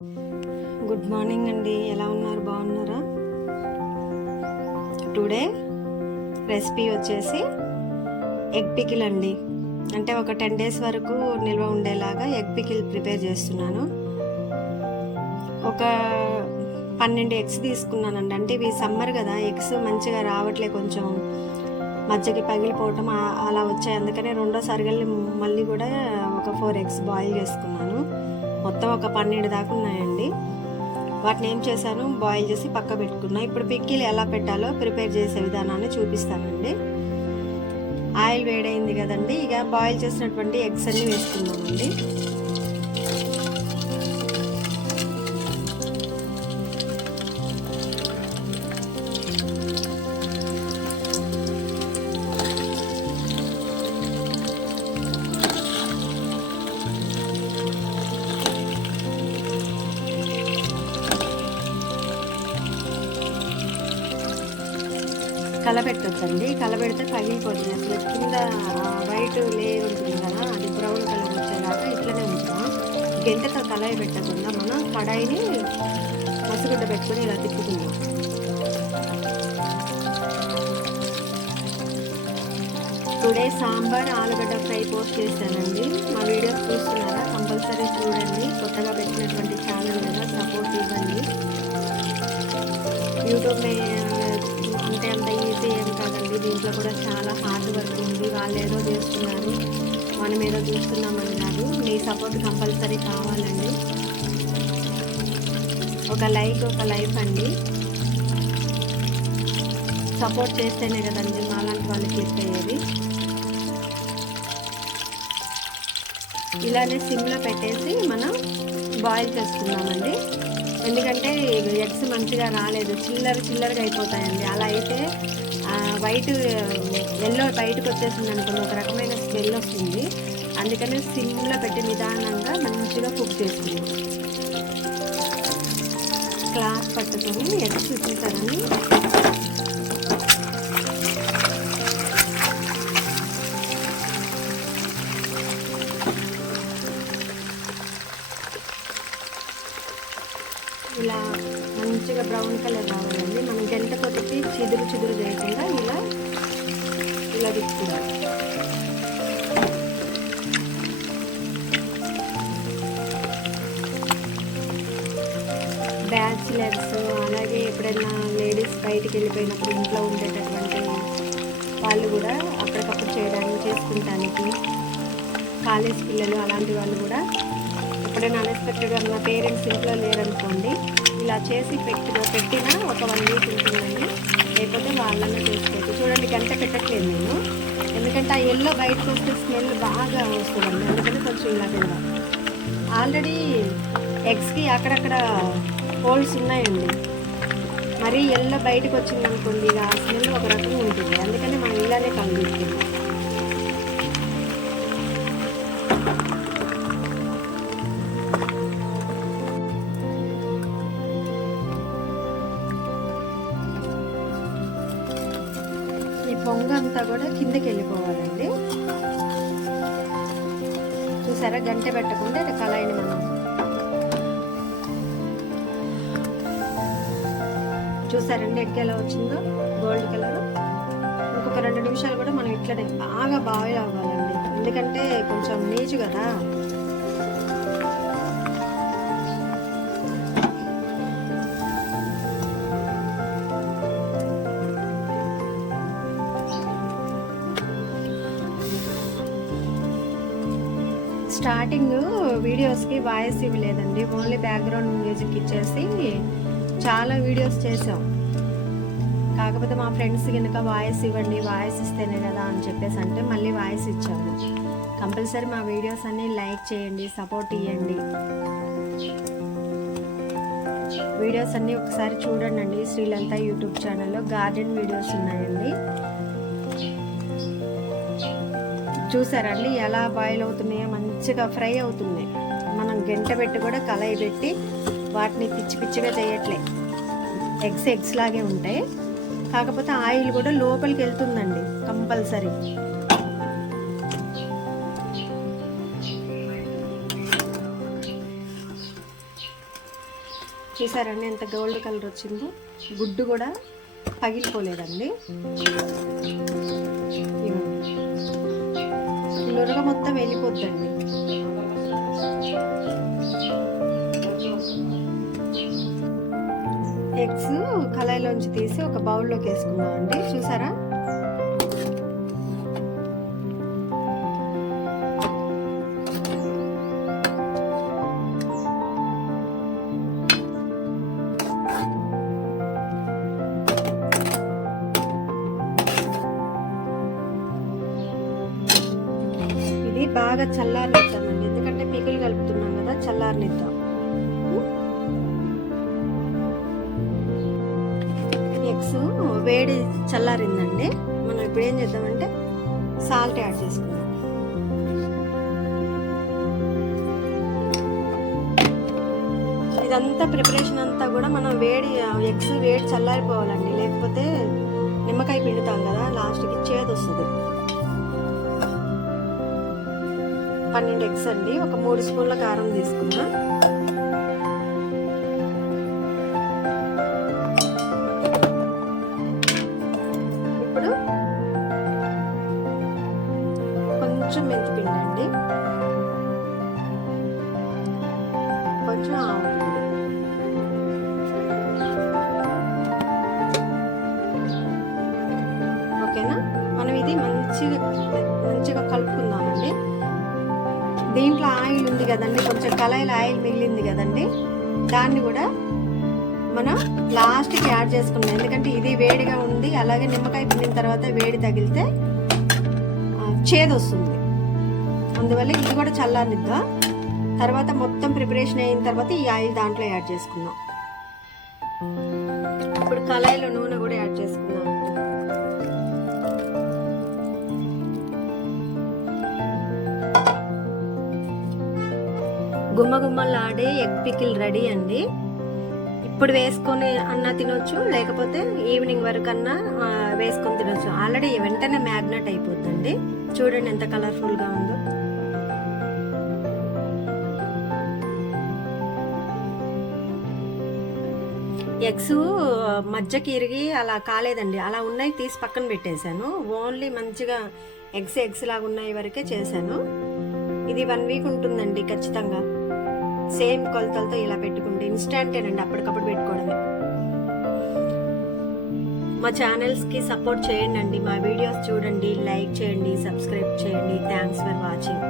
Good morning అండి. ఎలా ఉన్నారు? బాగున్నారా? టుడే రెసిపీ వచ్చేసి ఎగ్ పికిల్ అండి. అంటే ఒక 10 days వరకు నిల్వ ఉండేలాగా ఎగ్ పికిల్ ప్రిపేర్ చేస్తున్నాను. ఒక 12 eggs తీసుకున్నానండి. అంటే ఇవి సమ్మర్ కదా, ఎగ్స్ మంచిగా రావట్లే, కొంచెం మధ్యకి పగిలిపోవటం అలా వచ్చాయి. అందుకనే రెండోసారి మళ్ళీ కూడా ఒక 4 eggs బాయిల్ చేసుకున్నాను. మొత్తం ఒక 12 దాకా ఉన్నాయండి. వాటిని ఏం చేశాను, బాయిల్ చేసి పక్క పెట్టుకున్నా. ఇప్పుడు పికిల్ ఎలా పెట్టాలో ప్రిపేర్ చేసే విధానాన్ని చూపిస్తానండి. ఆయిల్ వేడైంది కదండి, ఇక బాయిల్ చేసినటువంటి ఎగ్స్ అన్ని వేసుకున్నామండి. కలబెట్టొద్దండి, కలబెడితే పగిలిపోతుంది. అసలు కింద వైట్ లేయర్ ఉంటుంది కదా, అది బ్రౌన్ కలర్ వచ్చేలాగా ఇట్లనే ఉంటాం. గంటతో కళాయి పెట్టకుండా మనం కడాయిని మసిగుడ్డ పెట్టుకొని ఇలా తిప్పుకుందాం. టుడే సాంబార్ ఆలుగడ్డ ఫ్రై పోస్ట్ చేశానండి. మా వీడియోస్ చూస్తున్నారా? కంపల్సరీ చూడండి. కొత్తగా పెట్టినటువంటి ఛానల్ కదా, సపోర్ట్ ఇవ్వండి. యూట్యూబ్ అంటే అంత ఈజీ ఏం కాదండి, దీంట్లో కూడా చాలా హార్డ్ వర్క్ ఉంది. వాళ్ళు ఏదో చేస్తున్నారు, మనం ఏదో చూస్తున్నామని కాదు. మీ సపోర్ట్ కంపల్సరీ కావాలండి. ఒక లైఫ్ అండి. సపోర్ట్ చేస్తేనే కదండి మాలాంటి వాళ్ళకి క్లిక్ అయ్యేది. ఇలానే సిమ్లో పెట్టేసి మనం బాయిల్ చేసుకున్నామండి. ఎందుకంటే ఎగ్స్ మంచిగా రాలేదు, చిల్లరగా అయిపోతాయండి. అలా అయితే వైట్ ఎల్లో బయటకు వచ్చేసింది అనుకోండి, ఒక రకమైన స్మెల్ వస్తుంది. అందుకని సిమ్లో పెట్టి నిదానంగా మంచిగా కుక్ చేసుకున్నాం. క్లాత్ పట్టుకొని ఎగ్స్ చూసారని ఇలా మంచిగా బ్రౌన్ కలర్ రావాలండి. మనం గంటతో పెట్టి చిదురు చేయకుండా ఇలా తిప్పుకోవాలి. బ్యాచిలర్స్, అలాగే ఎప్పుడైనా లేడీస్ బయటికి వెళ్ళిపోయినప్పుడు ఇంట్లో ఉండేటటువంటి వాళ్ళు కూడా అప్పటికప్పుడు చేసుకుంటానికి, కాలేజ్ పిల్లలు అలాంటి వాళ్ళు కూడా ఎప్పుడైనా అన్ఎక్స్పెక్టెడ్గా మన పేరెంట్స్ ఇంట్లో లేరనుకోండి, ఇలా చేసి పెట్టినా ఒక 1 week ఉంటుందండి. లేకపోతే వాళ్ళన్నా చేసుకోవచ్చు. చూడండి, గంట పెట్టట్లేదు నేను, ఎందుకంటే ఆ ఎల్లో బయటకు వస్తే స్మెల్ బాగా వస్తుందండి. అందుకని కొంచెం ఇలా పెడదాం. ఆల్రెడీ ఎగ్స్కి అక్కడక్కడ హోల్స్ ఉన్నాయండి. మరీ ఎల్లో బయటకు వచ్చింది అనుకోండి, ఇక ఆ స్మెల్ ఒక రకంగా ఉంటుంది. అందుకని మనం ఇలానే కలిగిస్తున్నాం. పొంగ అంతా కూడా కిందకి వెళ్ళిపోవాలండి. చూసారా, గంట పెట్టకుండా కళాయిని మనం చూసారండి ఎగ్ ఎలా వచ్చిందో, గోల్డ్ కలర్. ఇంకొక 2 నిమిషాలు కూడా మనం ఇట్లనే బాగా బాయిల్ అవ్వాలండి, ఎందుకంటే కొంచెం నీచు కదా. స్టార్టింగ్ వీడియోస్కి వాయిస్ ఇవ్వలేదండి, ఓన్లీ బ్యాక్గ్రౌండ్ మ్యూజిక్ ఇచ్చేసి చాలా వీడియోస్ చేసాం. కాకపోతే మా ఫ్రెండ్స్ కనుక వాయిస్ ఇవ్వండి, వాయిస్ ఇస్తేనే కదా అని చెప్పేసి అంటే మళ్ళీ వాయిస్ ఇచ్చాము. కంపల్సరీ మా వీడియోస్ అన్నీ లైక్ చేయండి, సపోర్ట్ ఇవ్వండి. వీడియోస్ అన్నీ ఒకసారి చూడండి. శ్రీలంక యూట్యూబ్ ఛానల్లో గార్డెన్ వీడియోస్ ఉన్నాయండి. చూసారండి ఎలా బాయిల్ అవుతున్నాయో, మంచిగా ఫ్రై అవుతున్నాయి. మనం గంట పెట్టి కూడా కళాయి పెట్టి వాటిని పిచ్చిగా చేయట్లే. ఎగ్స్ లాగే ఉంటాయి, కాకపోతే ఆయిల్ కూడా లోపలికి వెళ్తుందండి కంపల్సరీ. చూసారండి ఎంత గోల్డ్ కలర్ వచ్చిందో, గుడ్డు కూడా పగిలిపోలేదండి. నురగ మొత్తం వెళ్ళిపోద్దండి. ఎగ్స్ కళాయిలోంచి తీసి ఒక బౌల్లోకి వేసుకున్నామండి. చూసారా, ఇది బాగా చల్లారనిద్దామండి, ఎందుకంటే పీకులు కలుపుతున్నాం కదా, చల్లారనిద్దాం. ఎగ్స్ వేడి చల్లారిందండి. మనం ఇప్పుడు ఏం చేద్దామంటే సాల్ట్ యాడ్ చేసుకుందాం. ఇదంతా ప్రిపరేషన్ అంతా కూడా మనం ఎగ్స్ వేడి చల్లారిపోవాలండి, లేకపోతే నిమ్మకాయ పిండుతాం కదా, లాస్ట్కి చేదు వస్తుంది. 12 ఎగ్స్ అండి. ఒక 3 స్పూన్ల కారం తీసుకున్నా. ఇప్పుడు కొంచెం మెంతిపిండి అండి, కొంచెం ఆవపిండి, ఓకేనా. మనం ఇది మంచిగా కలుపుకుందామండి. దీంట్లో ఆయిల్ ఉంది కదండి, కొంచెం కళాయిలో ఆయిల్ మిగిలింది కదండి, దాన్ని కూడా మనం లాస్ట్కి యాడ్ చేసుకున్నాం. ఎందుకంటే ఇది వేడిగా ఉంది, అలాగే నిమ్మకాయ పిండిన తర్వాత వేడి తగిలితే చేదు వస్తుంది. అందువల్ల ఇది కూడా చల్లారనిద్దాం. తర్వాత మొత్తం ప్రిపరేషన్ అయిన తర్వాత ఈ ఆయిల్ దాంట్లో యాడ్ చేసుకుందాం. ఇప్పుడు కళాయిలో నూనె కూడా యాడ్ చేసుకుందాం. గుమ్మగుమ్మలాడే ఎగ్ పికిల్ రెడీ అండి. ఇప్పుడు వేసుకొని అన్నా తినొచ్చు, లేకపోతే ఈవినింగ్ వరకు అన్నా వేసుకొని తినొచ్చు. ఆల్రెడీ వెంటనే మ్యాగ్నెట్ అయిపోద్దండి. చూడండి ఎంత కలర్ఫుల్గా ఉందో. ఎగ్స్ మధ్యకి ఇరిగి అలా కాలేదండి, అలా ఉన్నాయి తీసి పక్కన పెట్టేశాను. ఓన్లీ మంచిగా ఎగ్స్ లాగా ఉన్నాయి వరకే చేశాను. ఇది 1 వీక్ ఉంటుందండి ఖచ్చితంగా. సేమ్ కొలతలతో ఇలా పెట్టుకుంటే ఇన్స్టాంటేనండి, అప్పటికప్పుడు పెట్టుకోవడమే. మా ఛానల్స్కి సపోర్ట్ చేయండి, మా వీడియోస్ చూడండి, లైక్ చేయండి, సబ్స్క్రైబ్ చేయండి. Thanks for watching.